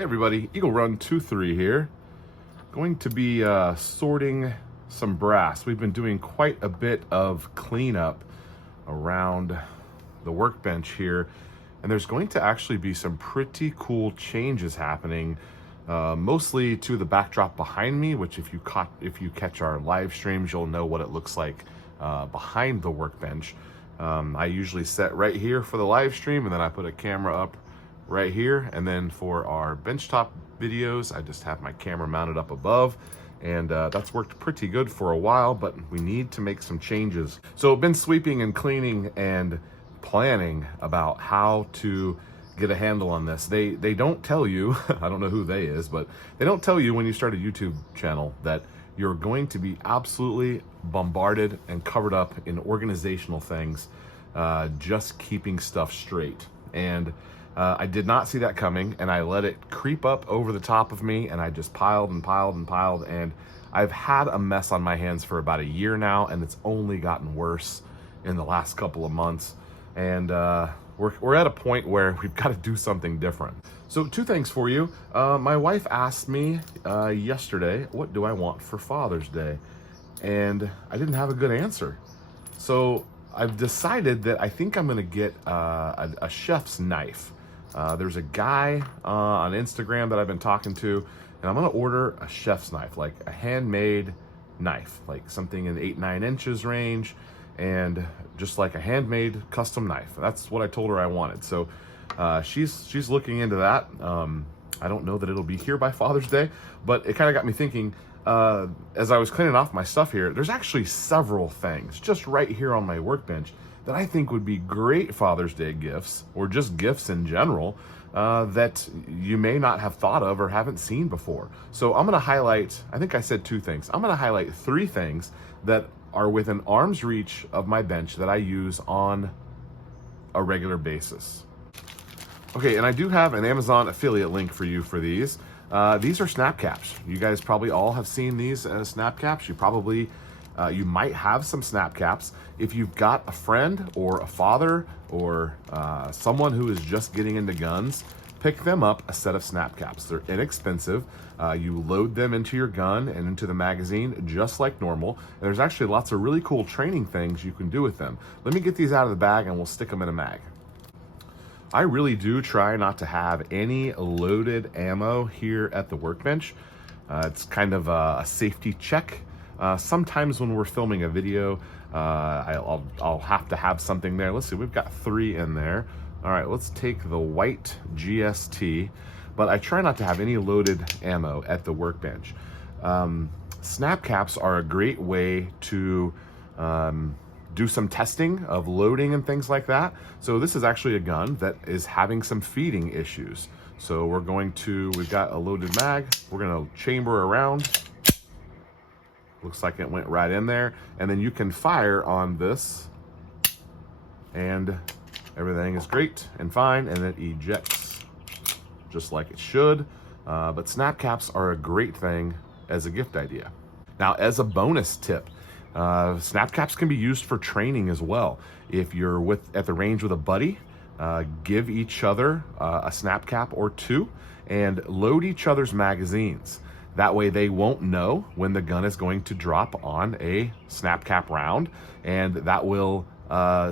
Hey everybody, Eagle Run 23 here. Going to be sorting some brass. We've been doing quite a bit of cleanup around the workbench here, and there's going to actually be some pretty cool changes happening, mostly to the backdrop behind me, which if you catch our live streams, you'll know what it looks like behind the workbench. I usually set right here for the live stream, and then I put a camera up right here, and then for our benchtop videos I just have my camera mounted up above, and that's worked pretty good for a while, but we need to make some changes. So I've been sweeping and cleaning and planning about how to get a handle on this. They don't tell you I don't know who they is, but they don't tell you when you start a YouTube channel that you're going to be absolutely bombarded and covered up in organizational things, just keeping stuff straight. And I did not see that coming, and I let it creep up over the top of me, and I just piled and piled and piled, and I've had a mess on my hands for about a year now, and it's only gotten worse in the last couple of months. And we're at a point where we've got to do something different. So two things for you. My wife asked me yesterday, what do I want for Father's Day? And I didn't have a good answer. So I've decided that I think I'm gonna get a chef's knife. There's a guy on Instagram that I've been talking to, and I'm gonna order a chef's knife, like a handmade knife, like something in 8-9 inches range, and just like a handmade custom knife. That's what I told her I wanted. So she's looking into that. I don't know that it'll be here by Father's Day, but it kind of got me thinking, as I was cleaning off my stuff here, there's actually several things just right here on my workbench that I think would be great Father's Day gifts, or just gifts in general, that you may not have thought of or haven't seen before. So I'm gonna highlight, I think I said two things. I'm gonna highlight three things that are within arm's reach of my bench that I use on a regular basis. Okay, and I do have an Amazon affiliate link for you for these. These are snap caps. You guys probably all have seen these as snap caps. You might have some snap caps. If you've got a friend or a father or someone who is just getting into guns, pick them up a set of snap caps. They're inexpensive. You load them into your gun and into the magazine just like normal. And there's actually lots of really cool training things you can do with them. Let me get these out of the bag and we'll stick them in a mag. I really do try not to have any loaded ammo here at the workbench. It's kind of a safety check. Sometimes when we're filming a video, I'll have to have something there. Let's see, we've got 3 in there. All right, let's take the white GST, but I try not to have any loaded ammo at the workbench. Snap caps are a great way to do some testing of loading and things like that. So this is actually a gun that is having some feeding issues. So we've got a loaded mag. We're gonna chamber around. Looks like it went right in there. And then you can fire on this and everything is great and fine, and it ejects just like it should. But snap caps are a great thing as a gift idea. Now, as a bonus tip, snap caps can be used for training as well. If you're at the range with a buddy, give each other a snap cap or 2 and load each other's magazines. That way they won't know when the gun is going to drop on a snap cap round, and that will,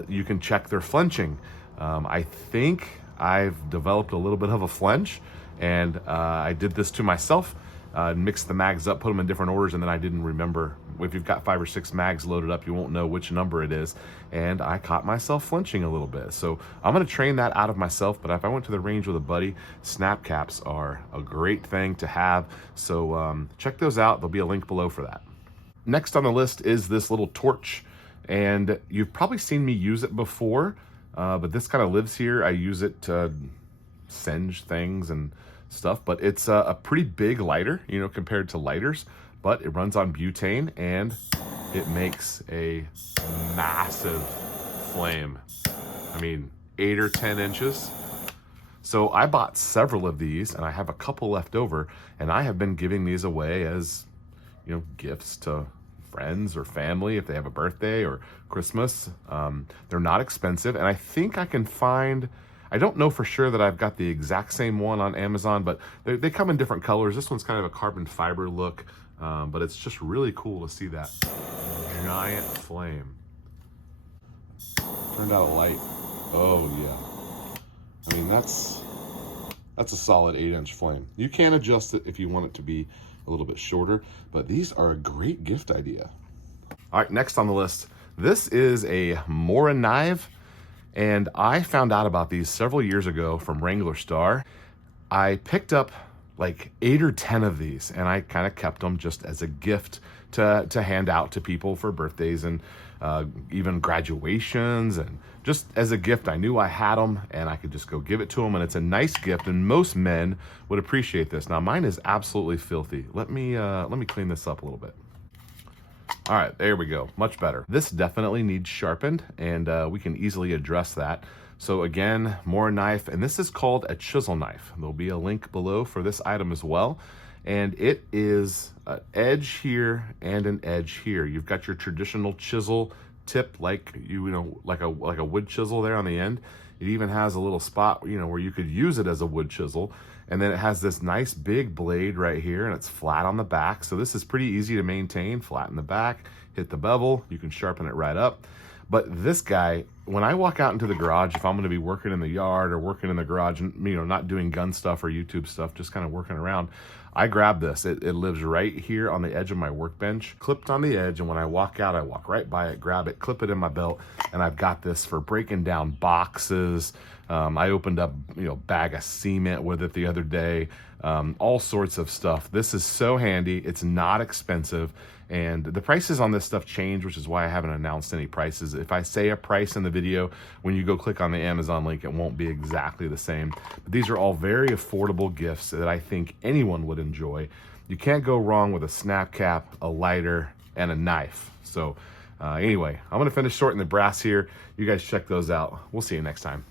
you can check their flinching. I think I've developed a little bit of a flinch, and I did this to myself. Mix the mags up, put them in different orders, and then I didn't remember. If you've got 5 or 6 mags loaded up, you won't know which number it is, and I caught myself flinching a little bit. So I'm gonna train that out of myself, but if I went to the range with a buddy, snap caps are a great thing to have. So check those out. There'll be a link below for that. Next on the list is this little torch, and you've probably seen me use it before, but this kind of lives here. I use it to singe things and stuff, but it's a pretty big lighter, you know, compared to lighters, but it runs on butane and it makes a massive flame. I mean, 8 or 10 inches. So I bought several of these, and I have a couple left over, and I have been giving these away as, you know, gifts to friends or family if they have a birthday or Christmas. They're not expensive, and I think I can find I don't know for sure that I've got the exact same one on Amazon, but they come in different colors. This one's kind of a carbon fiber look, but it's just really cool to see that giant flame. Turned out a light. Oh yeah. I mean, that's a solid 8-inch flame. You can adjust it if you want it to be a little bit shorter, but these are a great gift idea. All right, next on the list, this is a Mora knife, and I found out about these several years ago from Wrangler Star. I picked up like 8 or 10 of these, and I kind of kept them just as a gift to hand out to people for birthdays and even graduations, and just as a gift. I knew I had them and I could just go give it to them, and it's a nice gift, and most men would appreciate this. Now mine is absolutely filthy. Let me clean this up a little bit. All right, there we go, much better. This definitely needs sharpened, and we can easily address that. So again, more knife, and this is called a chisel knife. There'll be a link below for this item as well. And it is an edge here and an edge here. You've got your traditional chisel tip, like like a wood chisel there on the end. It even has a little spot, where you could use it as a wood chisel. And then it has this nice big blade right here, and it's flat on the back. So this is pretty easy to maintain. Flat in the back, hit the bevel, you can sharpen it right up. But this guy, when I walk out into the garage, if I'm going to be working in the yard or working in the garage, and not doing gun stuff or YouTube stuff, just kind of working around, I grab this. It lives right here on the edge of my workbench, clipped on the edge, and when I walk out, I walk right by it, grab it, clip it in my belt, and I've got this for breaking down boxes. I opened up bag of cement with it the other day, all sorts of stuff. This is so handy. It's not expensive, and the prices on this stuff change, which is why I haven't announced any prices. If I say a price in the video, when you go click on the Amazon link, it won't be exactly the same. But these are all very affordable gifts that I think anyone would enjoy. You can't go wrong with a snap cap, a lighter, and a knife. So anyway, I'm gonna finish sorting the brass here. You guys check those out. We'll see you next time.